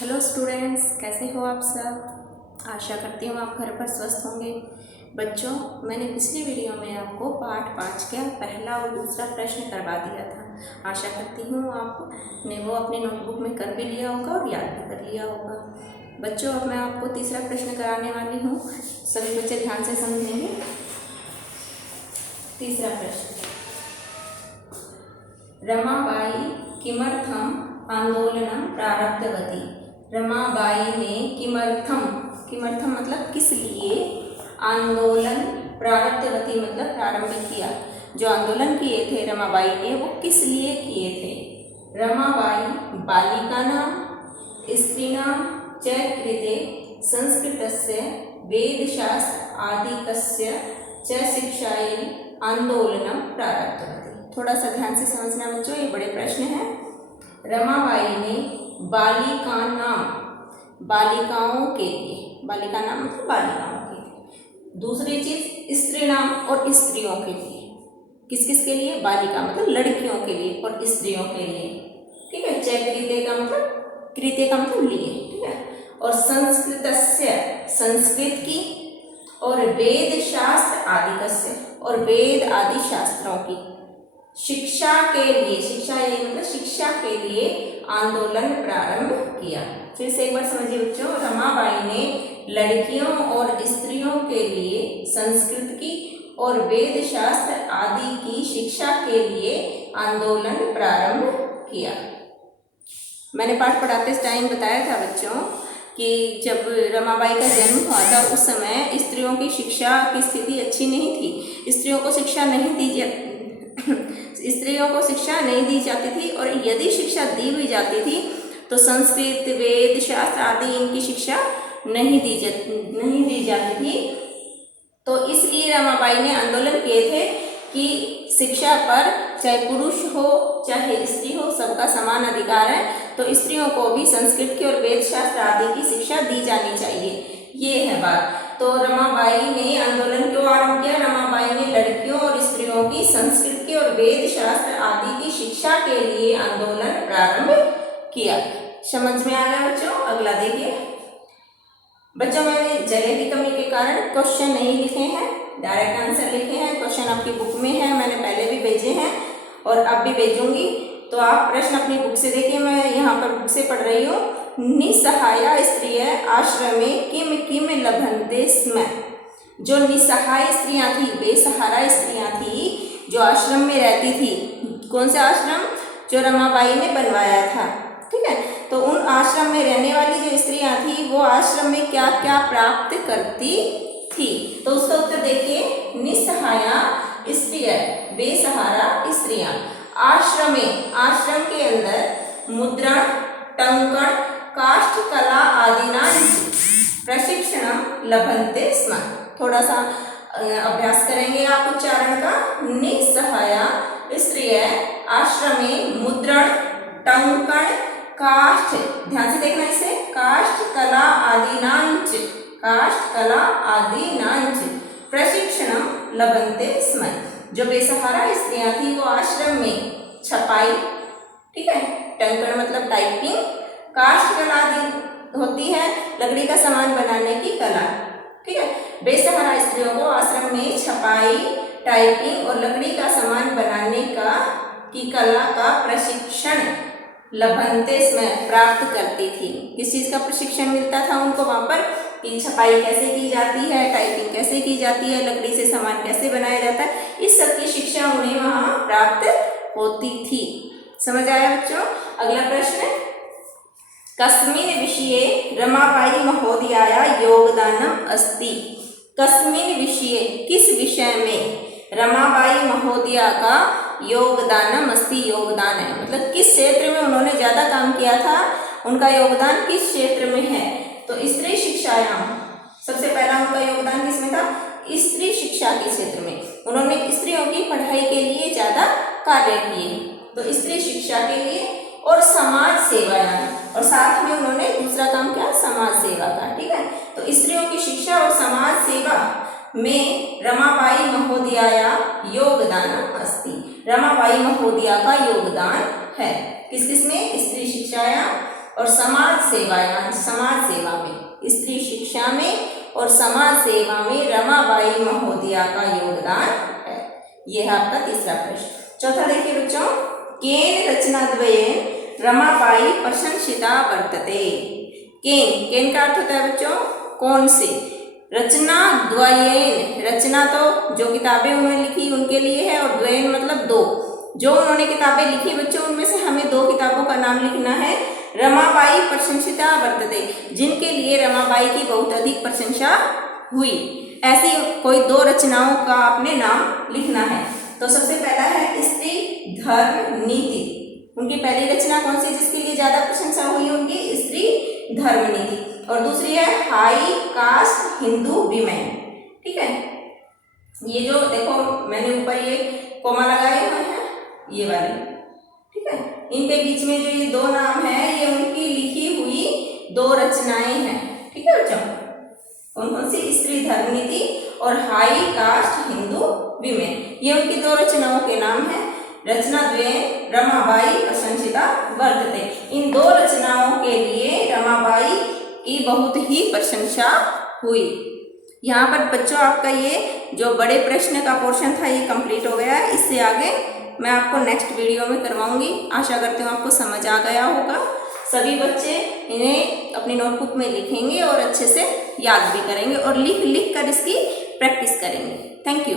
Hello students, कैसे हो आप सब। आशा करती हूँ आप घर पर स्वस्थ होंगे। बच्चों, मैंने पिछली वीडियो में आपको पाठ 5 का पहला और दूसरा प्रश्न करवा दिया था। आशा करती हूँ आपने वो अपने नोटबुक में कर भी लिया होगा और याद भी कर लिया होगा। बच्चों, अब मैं आपको तीसरा प्रश्न कराने वाली हूँ। सभी बच्चे ध्यान से समझेंगे। तीसरा प्रश्न, रमाबाई किमर्थम आंदोलनम प्रारब्धवती। रमाबाई ने किमर्थम, किमर्थम मतलब किस लिए, आंदोलन प्रारब्धवती मतलब प्रारंभ किया। जो आंदोलन किए थे रमाबाई ने वो किस लिए किए थे। रमाबाई बालिकानां स्त्रीणां च कृते संस्कृतस्य वेदशास्त्र आदिकस्य च शिक्षायै आंदोलनम प्रारब्धवती। थोड़ा सा ध्यान से समझना बच्चों, ये बड़े प्रश्न हैं। रमाबाई ने बालिकानां, बालिकाओं के लिए, बालिकानां मतलब बालिकाओं के लिए। दूसरी चीज स्त्रीणाम और स्त्रियों के लिए। किस किस के लिए, बालिका मतलब लड़कियों के लिए और स्त्रियों के लिए। ठीक है। चैक्रिते का मतलब, कृते का मतलब लिए। ठीक है। और संस्कृतस्य, संस्कृत की, और वेद शास्त्र आदिकस्य, और वेद आदि शास्त्रों की शिक्षा के लिए, शिक्षा ये मतलब शिक्षा के लिए आंदोलन प्रारंभ किया। फिर से एक बार समझिए बच्चों, रमाबाई ने लड़कियों और स्त्रियों के लिए संस्कृत की और वेद शास्त्र आदि की शिक्षा के लिए आंदोलन प्रारंभ किया। मैंने पाठ पढ़ाते टाइम बताया था बच्चों कि जब रमाबाई का जन्म हुआ था उस समय स्त्रियों की शिक्षा की स्थिति अच्छी नहीं थी। स्त्रियों को शिक्षा नहीं दी जाती थी, और यदि शिक्षा दी भी जाती थी तो संस्कृत, वेद शास्त्र आदि इनकी शिक्षा नहीं दी जाती थी। तो इसलिए रमाबाई ने आंदोलन किए थे कि शिक्षा पर चाहे पुरुष हो चाहे स्त्री हो सबका समान अधिकार है, तो स्त्रियों को भी संस्कृत की और वेद शास्त्र आदि की शिक्षा दी जानी चाहिए। ये है बात। तो रमाबाई ने आंदोलन क्यों आरंभ किया। रमाबाई ने लड़कियों और स्त्रियों की संस्कृत की और वेद शास्त्र आदि की शिक्षा के लिए आंदोलन प्रारंभ किया। समझ में आ गया बच्चों। अगला देखिए बच्चों, मैंने जगह की कमी के कारण क्वेश्चन नहीं लिखे हैं, डायरेक्ट आंसर लिखे हैं। क्वेश्चन आपकी बुक में है, मैंने पहले भी भेजे हैं और अब भी भेजूंगी। तो आप प्रश्न अपनी बुक से देखिए। मैं यहाँ पर बुक से पढ़ रही हूँ। निसहाया स्त्रिय आश्रमे किम किम लभन्ते स्म। जो निसहाय स्त्रियां थी, बेसहारा स्त्रियां थी, जो आश्रम में रहती थी। कौन सा आश्रम, जो रमाबाई ने बनवाया था। ठीक है। तो उन आश्रम में रहने वाली जो स्त्रियां थी वो आश्रम में क्या क्या प्राप्त करती थी। तो उसका उत्तर देखिए, निसहाया स्त्रिय, बेसहारा स्त्रियां आश्रम में, आश्रम के अंदर मुद्रण, टंकण, काष्ठ कला आदिना प्रशिक्षण लभन्ते स्म। थोड़ा सा अभ्यास करेंगे आप उच्चारण का। निसहाया स्त्रिय आश्रम में मुद्रण, टंकण, काष्ठ, ध्यान से देखना इसे, काष्ठ कला आदिनांच, काष्ठ कला आदिनांच प्रशिक्षण लभन्ते स्म। जो बेसहारा स्त्रियां थी वो आश्रम में छपाई, ठीक है, टंकण मतलब टाइपिंग, काष्ठ कला आदि होती है लकड़ी का सामान बनाने की कला। ठीक है। बेसहारा स्त्रियों को आश्रम में छपाई, टाइपिंग और लकड़ी का सामान बनाने की कला का प्रशिक्षण लभन्ते स्म प्राप्त करती थी। किस चीज का प्रशिक्षण मिलता था उनको वहां पर, कि छपाई कैसे की जाती है, टाइपिंग कैसे की जाती है, लकड़ी से सामान कैसे बनाया जाता है, इस सब की शिक्षा उन्हें वहां प्राप्त होती थी। समझ आया बच्चों। अगला प्रश्न, कस्मिन् विषये रमाबाई महोदयाया योगदानम अस्ति। कस्मिन् विषये, किस विषय में रमाबाई महोदया का योगदानम अस्ति, योगदान है मतलब किस क्षेत्र में उन्होंने ज्यादा काम किया था, उनका योगदान किस क्षेत्र में है। तो स्त्री शिक्षायाम, सबसे पहला उनका योगदान किसमें था, स्त्री शिक्षा के क्षेत्र में। उन्होंने स्त्रियों की पढ़ाई के लिए ज्यादा कार्य किए, तो स्त्री शिक्षा के लिए और समाज सेवा, और साथ में उन्होंने दूसरा काम किया समाज सेवा का। ठीक है। तो स्त्रियों की शिक्षा और समाज सेवा में रमाबाई महोदयाया योगदान अस्ति। रमाबाई महोदया का योगदान है किस किस में, स्त्री शिक्षायाम, और समाज सेवा, यहाँ समाज सेवा में, स्त्री शिक्षा में और समाज सेवा में रमाबाई महोदया का योगदान है। यह है आपका तीसरा प्रश्न। चौथा देखिए बच्चों, केन रचनाद्वयेन रमाबाई प्रशंसिता वर्तते। केन का अर्थ होता है बच्चों कौन से, रचना द्वयेन, रचना तो जो किताबें उन्होंने लिखी उनके लिए है, और द्वयेन मतलब दो, जो उन्होंने किताबें लिखी बच्चों उनमें से हमें दो किताबों का नाम लिखना है। रमाबाई प्रशंसिता वर्तते, जिनके लिए रमाबाई की बहुत अधिक प्रशंसा हुई, ऐसी कोई दो रचनाओं का आपने नाम लिखना है। तो सबसे पहला है स्त्री धर्म नीति, उनकी पहली रचना कौन सी जिसके लिए ज्यादा प्रशंसा हुई, उनकी स्त्री धर्म नीति। और दूसरी है हाई कास्ट हिंदू वीमेन। ठीक है, ये जो देखो मैंने ऊपर ये कोमा लगाए हुए हैं ये वाले, ठीक है, इनके बीच में जो ये दो नाम है ये उनकी लिखी हुई दो रचनाएं हैं। ठीक है बच्चों, कौन कौन सी, स्त्री धर्म नीति और हाई कास्ट हिंदू वीमेन, ये उनकी दो रचनाओं के नाम है। रचनाद्वयेन रमाबाई प्रशंसिता वर्तते, इन दो रचनाओं के लिए रमाबाई की बहुत ही प्रशंसा हुई। यहाँ पर बच्चों आपका ये जो बड़े प्रश्न का पोर्शन था ये कंप्लीट हो गया है। इससे आगे मैं आपको नेक्स्ट वीडियो में करवाऊंगी। आशा करती हूँ आपको समझ आ गया होगा। सभी बच्चे इन्हें अपनी नोटबुक में लिखेंगे और अच्छे से याद भी करेंगे और लिख लिख कर इसकी प्रैक्टिस करेंगे। Thank you.